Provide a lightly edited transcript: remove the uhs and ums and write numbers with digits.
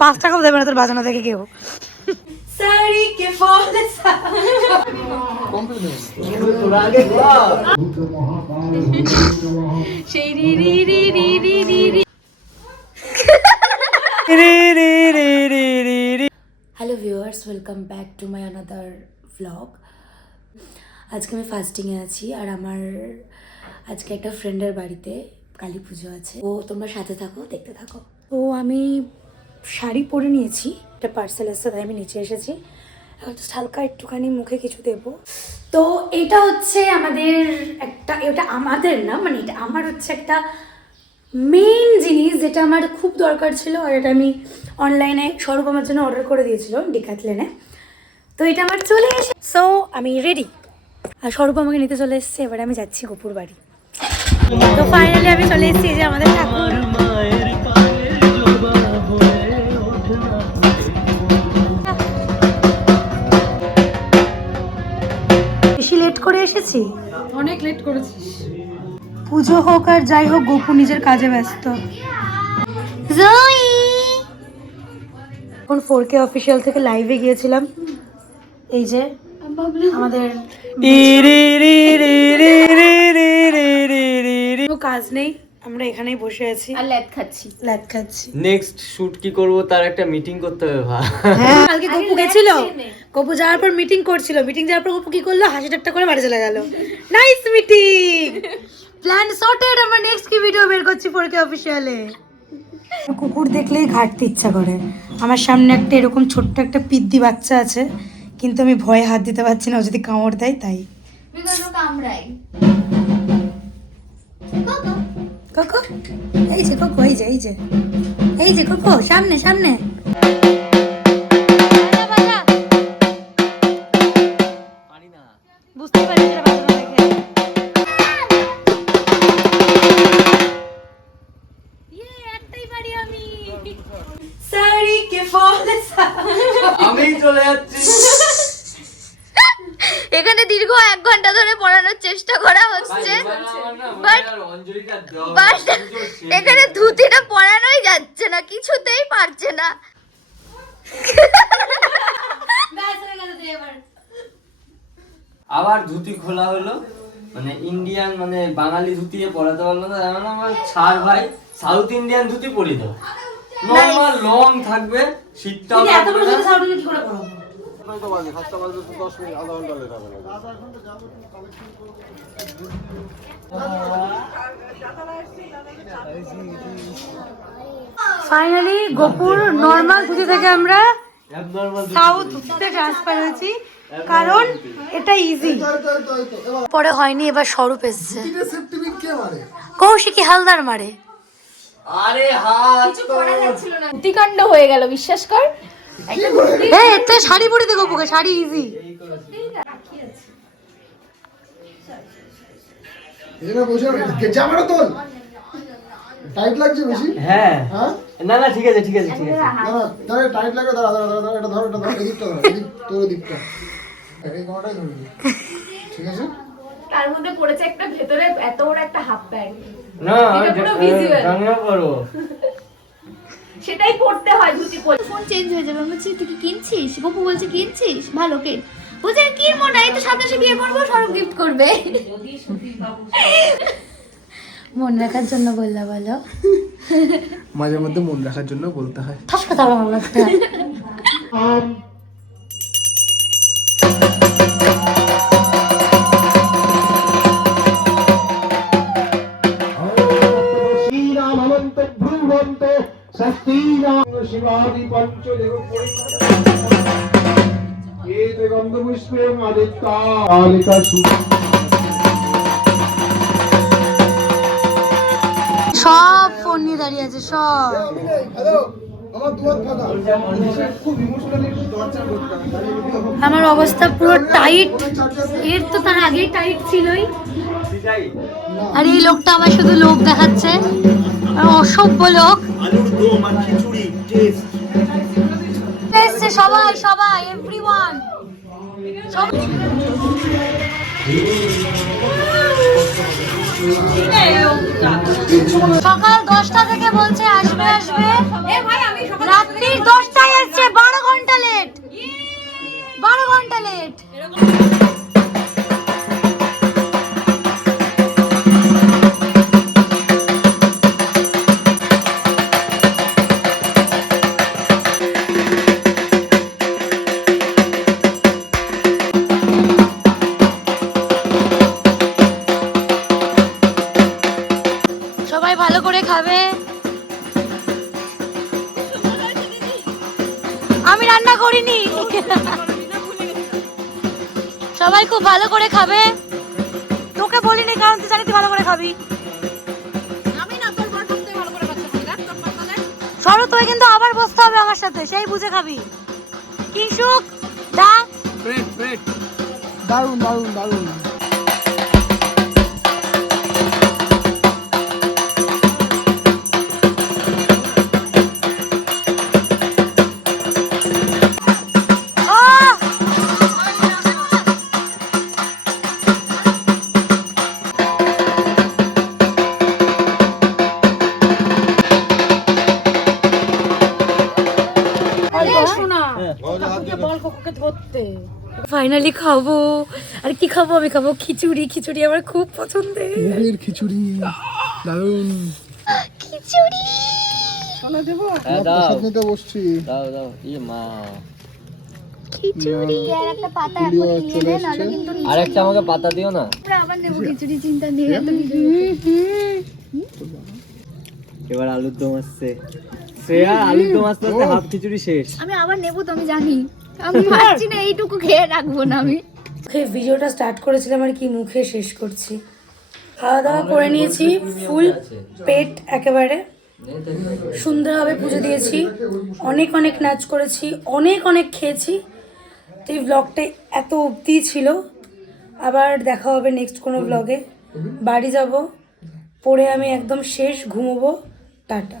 5 টাকাও দেবে না তোর বাজানো দেখে কেউ। Hello viewers, welcome back to my another vlog. আজকে আমি ফাস্টিংয়ে আছি আর আমার আজকে একটা ফ্রেন্ডের বাড়িতে কালী পুজো আছে। ও তোমরা সাথে থাকো, দেখতে থাকো। তো আমি শাড়ি পরে নিয়েছি, একটা পার্সেল এসছে তাই আমি নিচে এসেছি। এখন তো হালকা একটুখানি মুখে কিছু দেবো। তো এটা হচ্ছে আমাদের একটা, এটা আমাদের না, মানে এটা আমার হচ্ছে একটা মেইন জিনিস যেটা আমার খুব দরকার ছিল। আর এটা আমি অনলাইনে স্বরূপ আমার জন্য অর্ডার করে দিয়েছিল ডিক্যাথলনে। তো এটা আমার চলে এসে, সো আমি রেডি। আর স্বরূপ আমাকে নিতে চলে এসেছে, এবারে আমি যাচ্ছি গপুর বাড়ি। তো ফাইনালি আমি চলে এসেছি, যে আমাদের ঠাকুর। বেশি লেট করে এসেছি? অনেক লেট করেছিস। পুজো হোক আর যাই হোক, গপু নিজের কাজে ব্যস্ত। এখন 4K অফিসিয়াল থেকে লাইভে গিয়েছিলাম। এই যে আমাদের কাজ নেই, আমরা এখানেই বসে আছি আর ল্যাদ খাচ্ছি। নেক্সট শুট কি করব তার একটা মিটিং করতে হবে ভাই। হ্যাঁ, কালকে গপু গেছিল, গপু যাওয়ার পর মিটিং করছিল, মিটিং যাওয়ার পর গপু কি করলো, হাসি ঠাট্টা করে বাড়ি চলে গেল। Nice meeting, plan sorted. আমরা নেক্সট কি ভিডিও বের করছি 4K অফিসিয়ালে। কুকুর দেখলেই ঘাটতে ইচ্ছা করে। আমার সামনে একটা এরকম ছোট্ট একটা পিদ্দি বাচ্চা আছে, কিন্তু আমি ভয়ে হাত দিতে পারছি না, ও যদি কামড় দেয় তাই। কোকো, এই যে কোকো, এই যে এই যে এই যে কোকো, সামনে সামনে। বুঝতে পারি আমি চলে যাচ্ছি। এখানে দীর্ঘ 1 ঘন্টা ধরে পড়ানোর চেষ্টা করা হচ্ছে, বাট এখানে ধুতিটা পড়ানোই যাচ্ছে না, কিছুতেই পারছে না। আবার ধুতি খোলা হলো, মানে ইন্ডিয়ান মানে বাঙালি ধুতি পরাতে পারলো না। এমন আমার ছাড় ভাই, সাউথ ইন্ডিয়ান ধুতি পরি দাও, নরমাল লং থাকবে, শীতটাও থাকবে না। কি করে পড়ো? ফাইনালি গোপুর নর্মাল ধুতি থেকে আমরা সাউথ ধুতিতে ট্রান্সফার হয়েছি, কারণ এটা ইজি। পরে হয়নি, এবার স্বরূপ এসছে। কৌশিকী হালদার মারে। আরে হাত তো অতিকাণ্ড হয়ে গেল, বিশ্বাস কর। হ্যাঁ, এতে শাড়ি পরে দে গোপুকে, শাড়ি ইজি। জামাটা তোল, টাইট লাগছে বেশি। হ্যাঁ হ্যাঁ, না না ঠিক আছে ঠিক আছে ঠিক আছে। না না ধরে টাইট লাগবে, দাঁড়া দাঁড়া দাঁড়া, এটা ধর, এটা ধর, এদিকটা ধর, এদিক তোর দিকটা, এই কোণাটাই ধরবি, ঠিক আছে? তার মধ্যে পড়েছে একটা ভেতরে এত বড় একটা হাফ প্যান্ট, না এটা পুরো visual। জানিও করো, সেটাই পড়তে হয় ধুতি পরে। ফোন চেঞ্জ হয়ে যাবে। আমি বলছি তুই কি কিনছিস? গপু বলছে কিনছিস, ভালো কেন। বলছে কিনবো না, এই তো সামনে এসে বিয়ে করবো, স্বরূপ গিফট করবে। মন রাখার জন্য বললা বলো, মাঝে মধ্যে মন রাখার জন্য বলতে হয়। ঠাস কথা ভালো লাগছে। সব ফোন নিয়ে দাঁড়িয়ে আছে, সব। আমার অবস্থা পুরো টাইট, এর তো তার আগেই টাইট ছিলই। আর এই লোকটা আমার শুধু লোক দেখাচ্ছে, অসভ্য লোক। এসছে সবাই সবাই, এভরিওয়ান। সকাল 10টা থেকে বলছে আসবে আসবে, রাত্রি 10 রান্না করিনি। সবাই খুব ভালো করে খাবে। তোকে বলিনি কারণ তুই জানি তুই ভালো করে খাবি। সরো তুই কিন্তু আবার বসতে হবে আমার সাথে, সেই বুঝে খাবি। কিংসুক দা দারুণ দারুণ দারুণ। ফাইনালি খাবো। আর কি খাবো? আমি খাবো খিচুড়ি। খিচুড়ি আমার খুব পছন্দের। মুগের খিচুড়ি দারুণ। খিচুড়ি প্রসাদ নিতে বসছি। দাও দাও ইয়ে মা, খিচুড়ি আর একটা পাতা পুলিও এখন নিয়ে চলে নে, নাহলে এসছে। কিন্তু আরেকটা আমাকে পাতা দিও না। আমরা আবার নেবো খিচুড়ি, চিন্তা নেই এত কিছু। এবার আলুর দম আসছে। শ্রেয়া আলুর দম আসতে আসতে হাফ খিচুড়ি শেষ। আমি আবার নেবো তো, আমি জানি। আমি ভাবছি না এইটুকু খেয়ে রাখবো না আমি। ভিডিওটা স্টার্ট করেছিলাম আর কি মুখে শেষ করছি। খাওয়া দাওয়া করে নিয়েছি, ফুল পেট একেবারে সুন্দরভাবে পুজো দিয়েছি, অনেক অনেক নাচ করেছি, অনেক অনেক খেয়েছি। তো এই ব্লগটা এত অবধি ছিল। আবার দেখা হবে নেক্সট কোনো ব্লগে। বাড়ি যাব, পরে আমি একদম শেষ ঘুমোবো। টাটা।